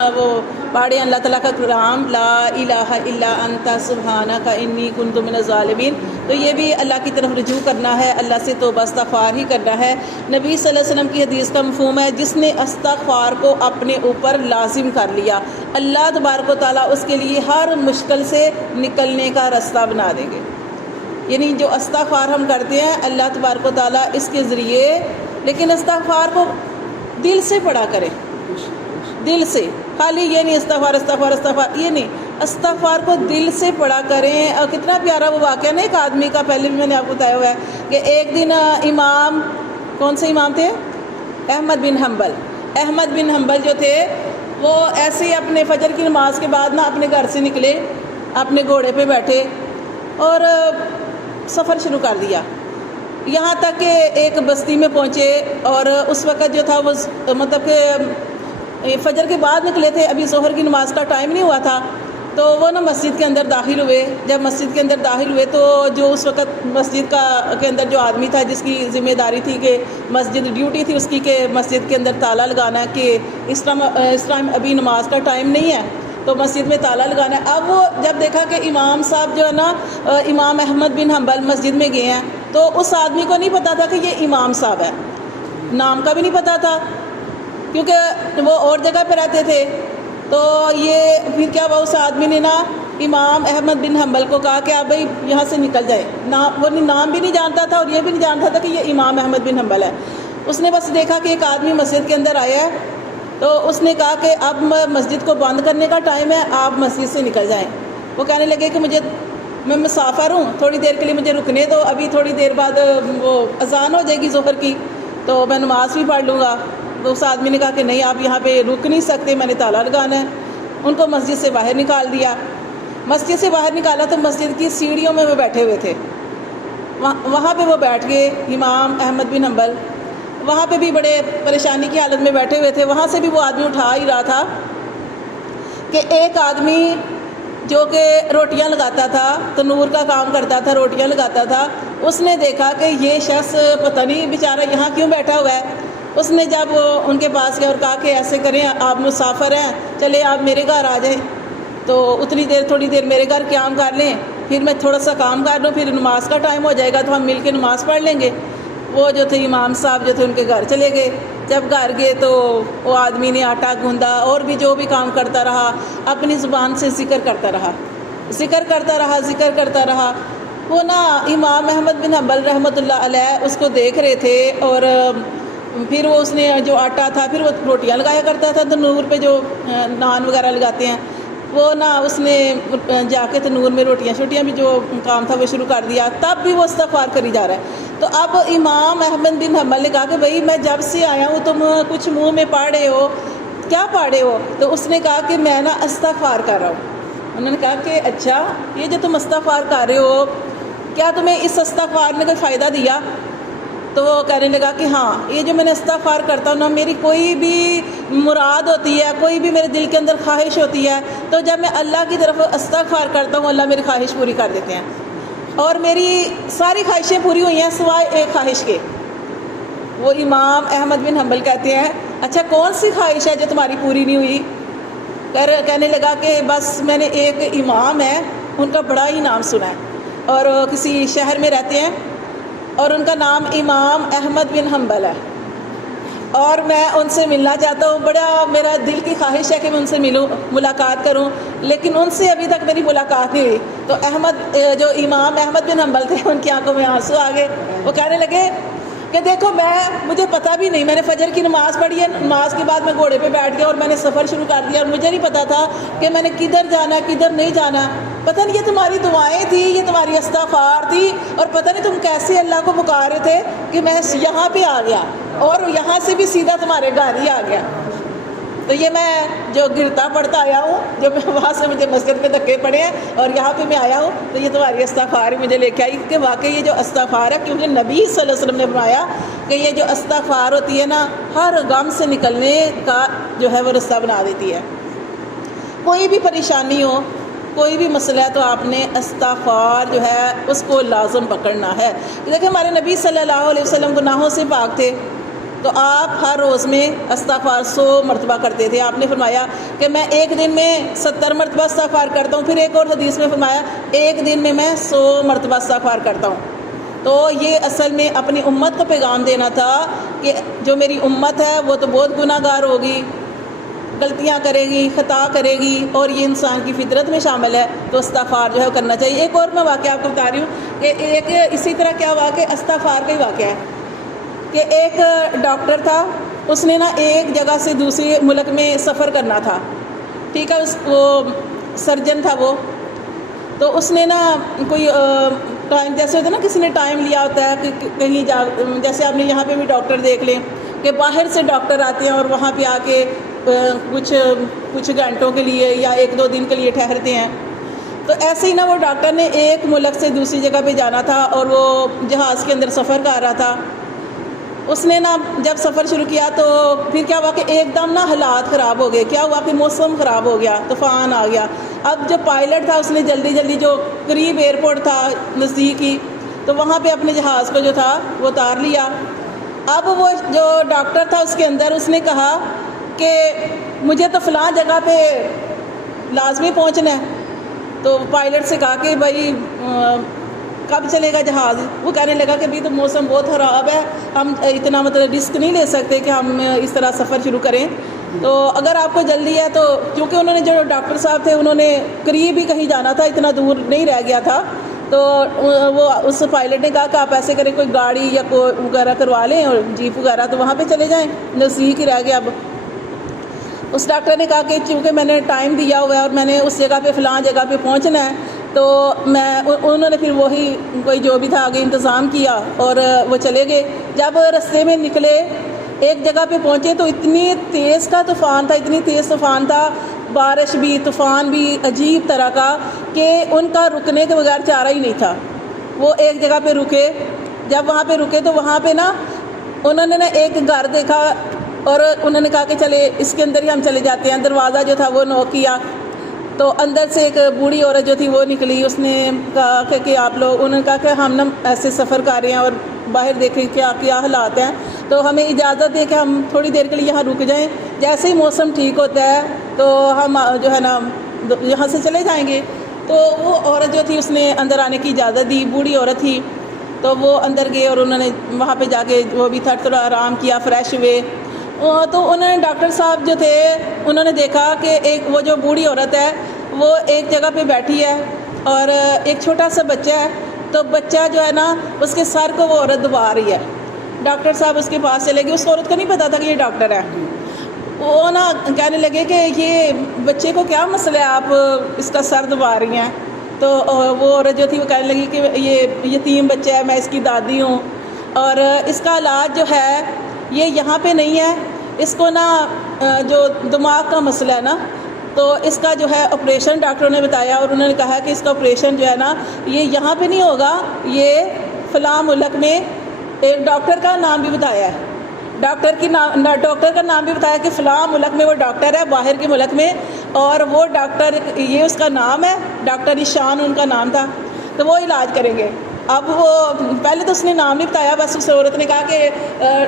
وہ پڑھیں اللہ تعالیٰ کا کلام لا الہ الا انت سبحانک انی کنت من الظالمین. تو یہ بھی اللہ کی طرف رجوع کرنا ہے، اللہ سے توبہ استغفار ہی کرنا ہے. نبی صلی اللہ علیہ وسلم کی حدیث کا مفہوم ہے جس نے استغفار کو اپنے اوپر لازم کر لیا، اللہ تبارک و تعالیٰ اس کے لیے ہر مشکل سے نکلنے کا راستہ بنا دیں گے. یعنی جو استغفار ہم کرتے ہیں اللہ تبارک و تعالیٰ اس کے ذریعے، لیکن استغفار کو دل سے پڑھا کریں، دل سے، خالی یہ نہیں استغفار استغفار استغفار، یہ نہیں، استغفار کو دل سے پڑھا کریں. اور کتنا پیارا وہ واقعہ نا ایک آدمی کا، پہلے بھی میں نے آپ کو بتایا ہوا ہے کہ ایک دن امام، کون سے امام تھے؟ احمد بن حنبل. احمد بن حنبل جو تھے وہ ایسے ہی اپنے فجر کی نماز کے بعد نا اپنے گھر سے نکلے، اپنے گھوڑے پہ بیٹھے اور سفر شروع کر دیا. یہاں تک کہ ایک بستی میں پہنچے اور اس وقت جو تھا وہ مطلب کہ فجر کے بعد نکلے تھے، ابھی ظہر کی نماز کا ٹائم نہیں ہوا تھا. تو وہ نا مسجد کے اندر داخل ہوئے. جب مسجد کے اندر داخل ہوئے تو جو اس وقت مسجد کے اندر جو آدمی تھا جس کی ذمہ داری تھی کہ مسجد ڈیوٹی تھی اس کی کہ مسجد کے اندر تالا لگانا کہ اس ٹائم ابھی نماز کا ٹائم نہیں ہے تو مسجد میں تالا لگانا ہے. اب وہ جب دیکھا کہ امام صاحب جو ہے نا امام احمد بن حنبل مسجد میں گئے ہیں تو اس آدمی کو نہیں پتا تھا کہ یہ امام صاحب ہے، نام کا بھی نہیں پتا تھا کیونکہ وہ اور جگہ پہ رہتے تھے. تو یہ پھر کیا ہوا، اس آدمی نے نا امام احمد بن حنبل کو کہا کہ آپ بھائی یہاں سے نکل جائے. وہ نام بھی نہیں جانتا تھا اور یہ بھی نہیں جانتا تھا کہ یہ امام احمد بن حنبل ہے. اس نے بس دیکھا کہ ایک آدمی مسجد کے اندر آیا ہے تو اس نے کہا کہ اب مسجد کو بند کرنے کا ٹائم ہے، آپ مسجد سے نکل جائیں. وہ کہنے لگے کہ میں مسافر ہوں، تھوڑی دیر کے لیے مجھے رکنے دو، ابھی تھوڑی دیر بعد وہ اذان ہو جائے گی ظہر کی تو میں نماز بھی پڑھ لوں گا. تو اس آدمی نے کہا کہ نہیں، آپ یہاں پہ رک نہیں سکتے، میں نے تالا لگانا ہے. ان کو مسجد سے باہر نکال دیا. مسجد سے باہر نکالا تو مسجد کی سیڑھیوں میں وہ بیٹھے ہوئے تھے، وہاں پہ وہ بیٹھ گئے امام احمد بن حنبل. وہاں پہ بھی بڑے پریشانی کی حالت میں بیٹھے ہوئے تھے. وہاں سے بھی وہ آدمی اٹھا ہی رہا تھا کہ ایک آدمی جو کہ روٹیاں لگاتا تھا، تنور کا کام کرتا تھا، روٹیاں لگاتا تھا، اس نے دیکھا کہ یہ شخص پتہ نہیں بیچارہ یہاں کیوں بیٹھا ہوا ہے. اس نے جب ان کے پاس گیا اور کہا کہ ایسے کریں، آپ مسافر ہیں، چلے آپ میرے گھر آ جائیں تو تھوڑی دیر میرے گھر قیام کر لیں، پھر میں تھوڑا سا کام کر لوں، پھر نماز کا ٹائم ہو جائے گا تو ہم مل کے نماز پڑھ لیں گے. وہ جو تھے امام صاحب جو تھے ان کے گھر چلے گئے. جب گھر گئے تو وہ آدمی نے آٹا گوندھا اور بھی جو بھی کام کرتا رہا، اپنی زبان سے ذکر کرتا رہا. وہ نا امام احمد بن حنبل رحمۃ اللہ علیہ اس کو دیکھ رہے تھے اور پھر وہ اس نے جو آٹا تھا، پھر وہ روٹیاں لگایا کرتا تھا تنور پہ جو نان وغیرہ لگاتے ہیں، وہ نا اس نے جا کے تنور میں روٹیاں بھی جو کام تھا وہ شروع کر دیا. تب بھی وہ استغفار کری جا رہا ہے. تو اب امام احمد بن حنبل نے کہا کہ بھائی میں جب سے آیا ہوں تم کچھ منہ میں پڑھ رہے ہو، کیا پڑھ رہے ہو؟ تو اس نے کہا کہ میں نا استغفار کر رہا ہوں. انہوں نے کہا کہ اچھا، یہ جو تم استغفار کر رہے ہو کیا تمہیں اس استغفار نے کوئی فائدہ دیا؟ تو وہ کہنے لگا کہ ہاں، یہ جو میں نے استغفار کرتا ہوں نا، میری کوئی بھی مراد ہوتی ہے، کوئی بھی میرے دل کے اندر خواہش ہوتی ہے تو جب میں اللہ کی طرف استغفار کرتا ہوں اللہ میری خواہش پوری کر دیتے ہیں. اور میری ساری خواہشیں پوری ہوئی ہیں سوائے ایک خواہش کے. وہ امام احمد بن حنبل کہتے ہیں اچھا کون سی خواہش ہے جو تمہاری پوری نہیں ہوئی؟ کہنے لگا کہ بس میں نے ایک امام ہے، ان کا بڑا ہی نام سنا ہے اور کسی شہر میں رہتے ہیں اور ان کا نام امام احمد بن حنبل ہے اور میں ان سے ملنا چاہتا ہوں. بڑا میرا دل کی خواہش ہے کہ میں ان سے ملوں، ملاقات کروں، لیکن ان سے ابھی تک میری ملاقات نہیں ہوئی. تو جو امام احمد بن حنبل تھے ان کی آنکھوں میں آنسو آ گئے. وہ کہنے لگے کہ دیکھو مجھے پتہ بھی نہیں، میں نے فجر کی نماز پڑھی ہے، نماز کے بعد میں گھوڑے پہ بیٹھ گیا اور میں نے سفر شروع کر دیا اور مجھے نہیں پتا تھا کہ میں نے کدھر جانا کدھر نہیں جانا. پتہ نہیں یہ تمہاری دعائیں تھی، یہ تمہاری استغفار تھی، اور پتہ نہیں تم کیسے اللہ کو پکار رہے تھے کہ میں یہاں پہ آ گیا اور یہاں سے بھی سیدھا تمہارے گھر ہی آ گیا. تو یہ میں جو گرتا پڑتا آیا ہوں، جو وہاں سے مجھے مسجد میں دھکے پڑے ہیں اور یہاں پہ میں آیا ہوں تو یہ تمہاری استغفار مجھے لے کے آئی. کہ واقعی یہ جو استغفار ہے، کیونکہ نبی صلی اللہ علیہ وسلم نے فرمایا کہ یہ جو استغفار ہوتی ہے نا، ہر غم سے نکلنے کا جو ہے وہ راستہ بنا دیتی ہے. کوئی بھی پریشانی ہو، کوئی بھی مسئلہ ہے تو آپ نے استغفار جو ہے اس کو لازم پکڑنا ہے. دیکھیں ہمارے نبی صلی اللہ علیہ وسلم گناہوں سے پاک تھے، تو آپ ہر روز میں استغفار 100 مرتبہ کرتے تھے. آپ نے فرمایا کہ میں ایک دن میں 70 مرتبہ استغفار کرتا ہوں. پھر ایک اور حدیث میں فرمایا ایک دن میں 100 مرتبہ استغفار کرتا ہوں. تو یہ اصل میں اپنی امت کو پیغام دینا تھا کہ جو میری امت ہے وہ تو بہت گناہ گار ہوگی، غلطیاں کرے گی، خطا کرے گی، اور یہ انسان کی فطرت میں شامل ہے. تو استغفار جو ہے وہ کرنا چاہیے. ایک اور میں واقعہ آپ کو بتا رہی ہوں کہ ایک اسی طرح کیا ہوا کہ استغفار کا ہی واقعہ ہے کہ ایک ڈاکٹر تھا. اس نے نا ایک جگہ سے دوسری ملک میں سفر کرنا تھا. ٹھیک ہے، وہ سرجن تھا وہ. تو اس نے نا کوئی ٹائم، جیسے ہوتا ہے نا کسی نے ٹائم لیا ہوتا ہے کہ کہیں جا، جیسے آپ نے یہاں پہ بھی ڈاکٹر دیکھ لیں کہ باہر سے ڈاکٹر آتے ہیں اور وہاں پہ آ کے کچھ گھنٹوں کے لیے یا 1-2 دن کے لیے ٹھہرتے ہیں. تو ایسے ہی نا وہ ڈاکٹر نے ایک ملک سے دوسری جگہ پہ جانا تھا اور وہ جہاز کے اندر سفر کر رہا تھا. اس نے نا جب سفر شروع کیا تو پھر کیا ہوا کہ ایک دم نا حالات خراب ہو گئے. کیا ہوا کہ موسم خراب ہو گیا، طوفان آ گیا. اب جو پائلٹ تھا اس نے جلدی جلدی جو قریب ایئرپورٹ تھا نزدیک ہی، تو وہاں پہ اپنے جہاز کو جو تھا وہ اتار لیا. اب وہ جو ڈاکٹر تھا اس کے اندر اس نے کہا کہ مجھے تو فلاں جگہ پہ لازمی پہنچنا ہے. تو پائلٹ سے کہا کہ بھائی کب چلے گا جہاز؟ وہ کہنے لگا کہ ابھی تو موسم بہت خراب ہے، ہم اتنا مطلب رسک نہیں لے سکتے کہ ہم اس طرح سفر شروع کریں. تو اگر آپ کو جلدی ہے تو، کیونکہ انہوں نے جو ڈاکٹر صاحب تھے انہوں نے قریب ہی کہیں جانا تھا، اتنا دور نہیں رہ گیا تھا. تو وہ اس پائلٹ نے کہا کہ آپ ایسے کریں کوئی گاڑی یا کوئی وغیرہ کروا لیں اور جیپ وغیرہ، تو وہاں پہ چلے جائیں، نزدیک ہی رہ گیا. اب اس ڈاکٹر نے کہا کہ چونکہ میں نے ٹائم دیا ہوا ہے اور میں نے اس جگہ پہ فلاں جگہ پہ پہنچنا ہے، تو انہوں نے پھر وہی کوئی جو بھی تھا آگے انتظام کیا اور وہ چلے گئے. جب رستے میں نکلے ایک جگہ پہ پہنچے تو اتنی تیز کا طوفان تھا، اتنی تیز طوفان تھا، بارش بھی طوفان بھی عجیب طرح کا، کہ ان کا رکنے کے بغیر چارہ ہی نہیں تھا. وہ ایک جگہ پہ رکے. جب وہاں پہ رکے تو وہاں پہ نا انہوں نے نا ایک گھر دیکھا اور انہوں نے کہا کہ چلے اس کے اندر ہی ہم چلے جاتے ہیں. دروازہ جو تھا وہ نوک کیا تو اندر سے ایک بوڑھی عورت جو تھی وہ نکلی. اس نے کہا کہ آپ لوگ، انہوں نے کہا کہ ہم نا ایسے سفر کر رہے ہیں اور باہر دیکھ رہے کیا حالات ہیں، تو ہمیں اجازت دے کہ ہم تھوڑی دیر کے لیے یہاں رک جائیں، جیسے ہی موسم ٹھیک ہوتا ہے تو ہم جو ہے نا یہاں سے چلے جائیں گے. تو وہ عورت جو تھی اس نے اندر آنے کی اجازت دی. بوڑھی عورت تھی تو وہ اندر گئے اور انہوں نے وہاں پہ جا کے وہ بھی تھوڑا آرام کیا، فریش ہوئے. تو انہوں نے ڈاکٹر صاحب جو تھے انہوں نے دیکھا کہ ایک وہ جو بوڑھی عورت ہے وہ ایک جگہ پہ بیٹھی ہے اور ایک چھوٹا سا بچہ ہے. تو بچہ جو ہے نا اس کے سر کو وہ عورت دبا رہی ہے. ڈاکٹر صاحب اس کے پاس چلے گئے. اس عورت کو نہیں پتا تھا کہ یہ ڈاکٹر ہے. وہ نا کہنے لگے کہ یہ بچے کو کیا مسئلہ ہے، آپ اس کا سر دبا رہی ہیں. تو وہ عورت جو تھی وہ کہنے لگی کہ یہ یتیم بچہ ہے، میں اس کی دادی ہوں اور اس کا علاج جو ہے یہ یہاں پہ نہیں ہے. اس کو نا جو دماغ کا مسئلہ ہے نا، تو اس کا جو ہے آپریشن ڈاکٹروں نے بتایا اور انہوں نے کہا کہ اس کا آپریشن جو ہے نا یہ یہاں پہ نہیں ہوگا، یہ فلاں ملک میں. ایک ڈاکٹر کا نام بھی بتایا ہے، ڈاکٹر کا نام بھی بتایا کہ فلاں ملک میں وہ ڈاکٹر ہے، باہر کے ملک میں، اور وہ ڈاکٹر یہ اس کا نام ہے، ڈاکٹر ایشان ان کا نام تھا، تو وہ علاج کریں گے. اب وہ پہلے تو اس نے نام نہیں بتایا، بس اس عورت نے کہا کہ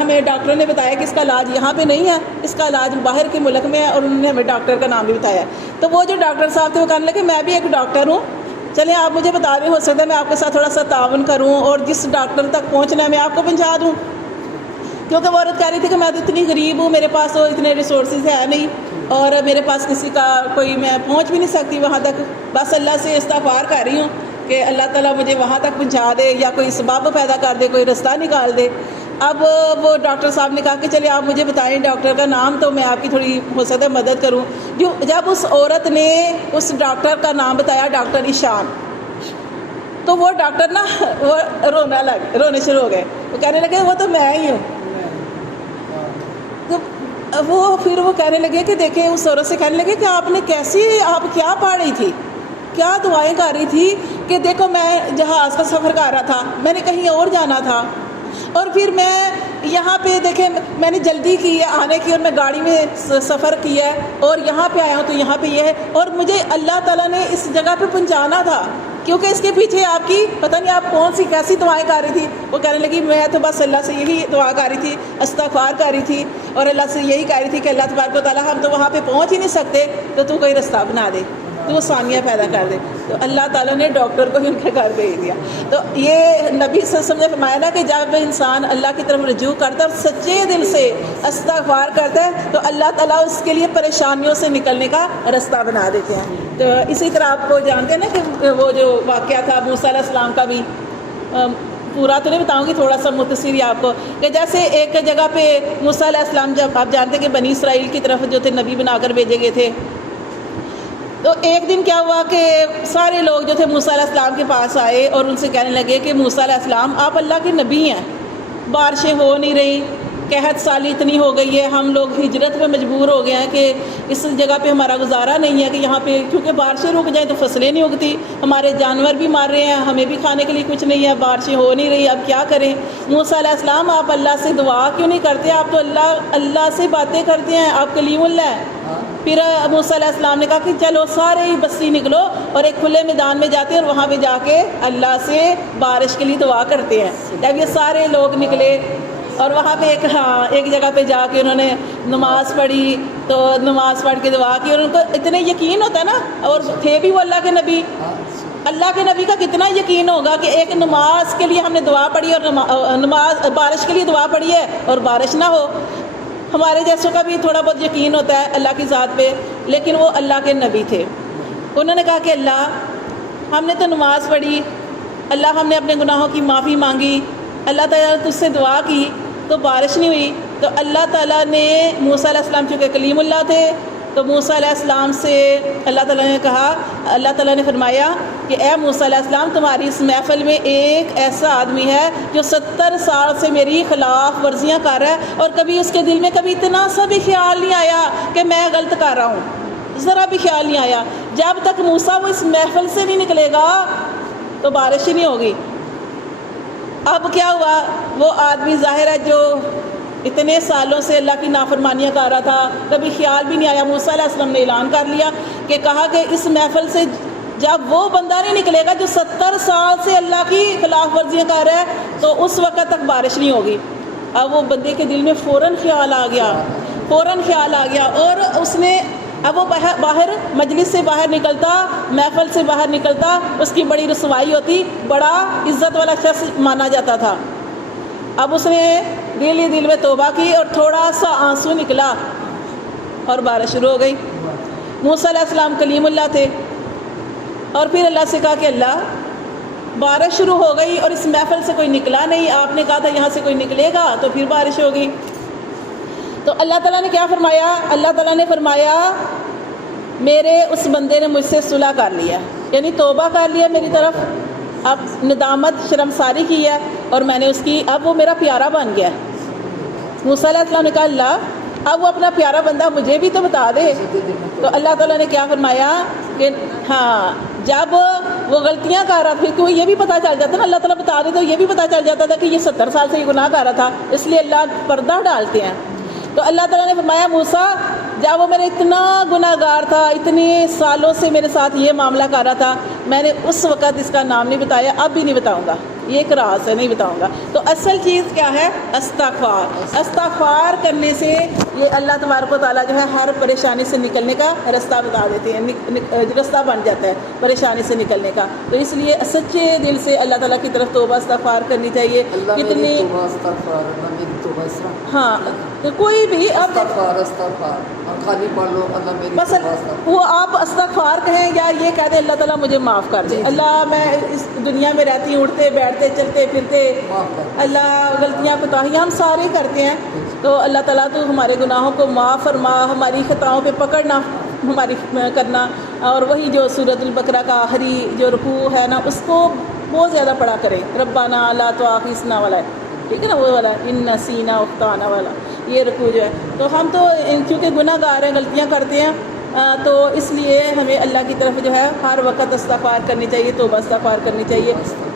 ہمیں ڈاکٹروں نے بتایا کہ اس کا علاج یہاں پہ نہیں ہے، اس کا علاج باہر کے ملک میں ہے، اور انہوں نے ہمیں ڈاکٹر کا نام بھی بتایا. تو وہ جو ڈاکٹر صاحب تھے وہ کہنے لگے میں بھی ایک ڈاکٹر ہوں، چلیں آپ مجھے بتا دیں، ہو سکتا ہے میں آپ کے ساتھ تھوڑا سا تعاون کروں اور جس ڈاکٹر تک پہنچنا ہے میں آپ کو پہنچا دوں. کیونکہ وہ عورت کہہ رہی تھی کہ میں تو اتنی غریب ہوں، میرے پاس تو اتنے ریسورسز ہے نہیں اور میرے پاس کسی کا کوئی، میں پہنچ بھی نہیں سکتی وہاں تک. بس اللہ سے استغفار کر رہی ہوں کہ اللہ تعالیٰ مجھے وہاں تک پہنچا دے یا کوئی سبب پیدا کر دے، کوئی رستہ نکال دے. اب وہ ڈاکٹر صاحب نے کہا کہ چلے آپ مجھے بتائیں ڈاکٹر کا نام تو میں آپ کی تھوڑی ہو سکتا ہے مدد کروں. جب اس عورت نے اس ڈاکٹر کا نام بتایا، ڈاکٹر ایشان، تو وہ ڈاکٹر نا وہ رونے شروع ہو گئے. وہ کہنے لگے وہ تو میں ہی ہوں. وہ پھر وہ کہنے لگے کہ دیکھیں، اس عورت سے کہنے لگے کہ آپ نے آپ کیا پڑھ رہی تھی، کیا دعائیں کر رہی تھی کہ دیکھو میں جہاز کا سفر کر رہا تھا، میں نے کہیں اور جانا تھا اور پھر میں یہاں پہ دیکھیں میں نے جلدی کی ہے آنے کی اور میں گاڑی میں سفر کیا ہے اور یہاں پہ آیا ہوں تو یہاں پہ یہ ہے اور مجھے اللہ تعالیٰ نے اس جگہ پہ پہنچانا تھا. کیونکہ اس کے پیچھے آپ کی پتہ نہیں آپ کون سی کیسی دعائیں کر رہی تھی. وہ کہنے لگی میں تو بس اللہ سے یہی دعا کر رہی تھی, استغفار کر رہی تھی, اور اللہ سے یہی کہہ رہی تھی کہ اللہ تبارک و تعالیٰ ہم تو وہاں پہ پہنچ ہی نہیں سکتے, تو کوئی رستہ بنا دے, تو وہ ثانیہ پیدا کر دے. تو اللہ تعالیٰ نے ڈاکٹر کو ہی ان کے گھر بھیج دیا. تو یہ نبی صلی اللہ علیہ وسلم نے فرمایا نا کہ جب انسان اللہ کی طرف رجوع کرتا ہے اور سچے دل سے استغفار کرتا ہے تو اللہ تعالیٰ اس کے لیے پریشانیوں سے نکلنے کا رستہ بنا دیتے ہیں. تو اسی طرح آپ کو جانتے ہیں نا کہ وہ جو واقعہ تھا موسیٰ علیہ السلام کا بھی, پورا تو نہیں بتاؤں گی, تھوڑا سا مختصر ہی آپ کو, کہ جیسے ایک جگہ پہ موسیٰ علیہ السلام, جب آپ جانتے ہیں کہ بنی اسرائیل کی طرف جو تھے نبی بنا کر بھیجے گئے تھے, تو ایک دن کیا ہوا کہ سارے لوگ جو تھے موسیٰ علیہ السلام کے پاس آئے اور ان سے کہنے لگے کہ موسیٰ علیہ السلام آپ اللہ کے نبی ہیں, بارشیں ہو نہیں رہی, قحط سالی اتنی ہو گئی ہے, ہم لوگ ہجرت میں مجبور ہو گئے ہیں کہ اس جگہ پہ ہمارا گزارا نہیں ہے کہ یہاں پہ, کیونکہ بارشیں رک جائیں تو فصلیں نہیں اگتی, ہمارے جانور بھی مار رہے ہیں, ہمیں بھی کھانے کے لیے کچھ نہیں ہے, بارشیں ہو نہیں رہی, اب کیا کریں. موسیٰ علیہ السلام آپ اللہ سے دعا کیوں نہیں کرتے, آپ تو اللہ سے باتیں کرتے ہیں, آپ کلیم اللہ ہیں. پھر موسیٰ علیہ السلام نے کہا کہ چلو سارے ہی بستی نکلو اور ایک کھلے میدان میں جاتے ہیں اور وہاں پہ جا کے اللہ سے بارش کے لیے دعا کرتے ہیں. جب یہ سارے لوگ نکلے اور وہاں پہ ایک جگہ پہ جا کے انہوں نے نماز پڑھی, تو نماز پڑھ کے دعا کی, اور ان کو اتنے یقین ہوتا ہے نا, اور تھے بھی وہ اللہ کے نبی. اللہ کے نبی کا کتنا یقین ہوگا کہ ایک نماز کے لیے ہم نے دعا پڑھی اور نماز بارش کے لیے دعا پڑھی ہے اور بارش نہ ہو. ہمارے جیسوں کا بھی تھوڑا بہت یقین ہوتا ہے اللہ کی ذات پہ, لیکن وہ اللہ کے نبی تھے. انہوں نے کہا کہ اللہ ہم نے تو نماز پڑھی, اللہ ہم نے اپنے گناہوں کی معافی مانگی, اللہ تعالیٰ تجھ سے دعا کی تو بارش نہیں ہوئی. تو اللہ تعالیٰ نے موسیٰ علیہ السلام چونکہ کلیم اللہ تھے, تو موسیٰ علیہ السلام سے اللہ تعالیٰ نے کہا, اللہ تعالیٰ نے فرمایا کہ اے موسیٰ علیہ السلام تمہاری اس محفل میں ایک ایسا آدمی ہے جو 70 سال سے میری خلاف ورزیاں کر رہا ہے, اور کبھی اس کے دل میں کبھی اتنا سا بھی خیال نہیں آیا کہ میں غلط کر رہا ہوں, ذرا بھی خیال نہیں آیا. جب تک موسیٰ وہ اس محفل سے نہیں نکلے گا تو بارش ہی نہیں ہوگی. اب کیا ہوا, وہ آدمی ظاہر ہے جو اتنے سالوں سے اللہ کی نافرمانیاں کر رہا تھا, کبھی خیال بھی نہیں آیا. موسیٰ علیہ السلام نے اعلان کر لیا کہ کہا کہ اس محفل سے جب وہ بندہ نہیں نکلے گا جو 70 سال سے اللہ کی خلاف ورزیاں کر رہا ہے تو اس وقت تک بارش نہیں ہوگی. اب وہ بندے کے دل میں فوراً خیال آ گیا, اور اس نے اب وہ باہر مجلس سے باہر نکلتا, محفل سے باہر نکلتا, اس کی بڑی رسوائی ہوتی, بڑا عزت والا شخص مانا جاتا تھا. اب اس نے دل ہی دل میں توبہ کی اور تھوڑا سا آنسو نکلا اور بارش شروع ہو گئی. موسیٰ علیہ السلام کلیم اللہ تھے, اور پھر اللہ سے کہا کہ اللہ بارش شروع ہو گئی اور اس محفل سے کوئی نکلا نہیں, آپ نے کہا تھا یہاں سے کوئی نکلے گا تو پھر بارش ہوگی. تو اللہ تعالیٰ نے کیا فرمایا, اللہ تعالیٰ نے فرمایا میرے اس بندے نے مجھ سے صلح کر لیا, یعنی توبہ کر لیا میری طرف, اب ندامت شرمساری کی ہے اور میں نے اس کی, اب وہ میرا پیارا بن گیا. موسیٰ علیہ السلام نے کہا اللہ اب وہ اپنا پیارا بندہ مجھے بھی تو بتا دے. تو اللہ تعالیٰ نے کیا فرمایا کہ ہاں جب وہ غلطیاں کر رہا تھا, کیونکہ یہ بھی پتہ چل جاتا نا, اللہ تعالیٰ بتا دے تو یہ بھی پتہ چل جاتا تھا کہ یہ 70 سال سے یہ گناہ کر رہا تھا, اس لیے اللہ پردہ ڈالتے ہیں. تو اللہ تعالیٰ نے فرمایا موسیٰ جب وہ میرے اتنا گناہ گار تھا, اتنے سالوں سے میرے ساتھ یہ معاملہ کر رہا تھا, میں نے اس وقت اس کا نام نہیں بتایا, اب بھی نہیں بتاؤں گا, یہ ایک راز ہے نہیں بتاؤں گا. تو اصل چیز کیا ہے, استغفار کرنے سے یہ اللہ تبارک و تعالیٰ جو ہے ہر پریشانی سے نکلنے کا رستہ بتا دیتے ہیں, رستہ بن جاتا ہے پریشانی سے نکلنے کا. تو اس لیے سچے دل سے اللہ تعالیٰ کی طرف توبہ استغفار کرنی چاہیے. کتنی ہاں کوئی بھی اب بس وہ آپ استغفار کہیں یا یہ کہہ دیں اللہ تعالیٰ مجھے معاف کر دے, اللہ میں اس دنیا میں رہتی ہوں, اٹھتے بیٹھتے چلتے پھرتے, اللہ غلطیاں کوتاہیاں ہم سارے کرتے ہیں, تو اللہ تعالیٰ تو ہمارے گناہوں کو معاف فرما, ہماری خطاؤں پہ پکڑنا ہماری کرنا. اور وہی جو سورۃ البقرہ کا آخری جو رکوع ہے نا اس کو بہت زیادہ پڑھا کریں, ربنا لا تؤاخذنا والا ہے, ٹھیک ہے نا, وہ والا ان نسینا اخطانا والا یہ رکوع جو ہے. تو ہم تو چونکہ گناہ گار ہیں, غلطیاں کرتے ہیں, تو اس لیے ہمیں اللہ کی طرف جو ہے ہر وقت استغفار کرنی چاہیے, توبہ استغفار کرنی چاہیے.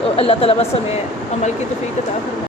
تو اللہ تعالیٰ بس ہمیں عمل کی توفیق عطا فرمائے.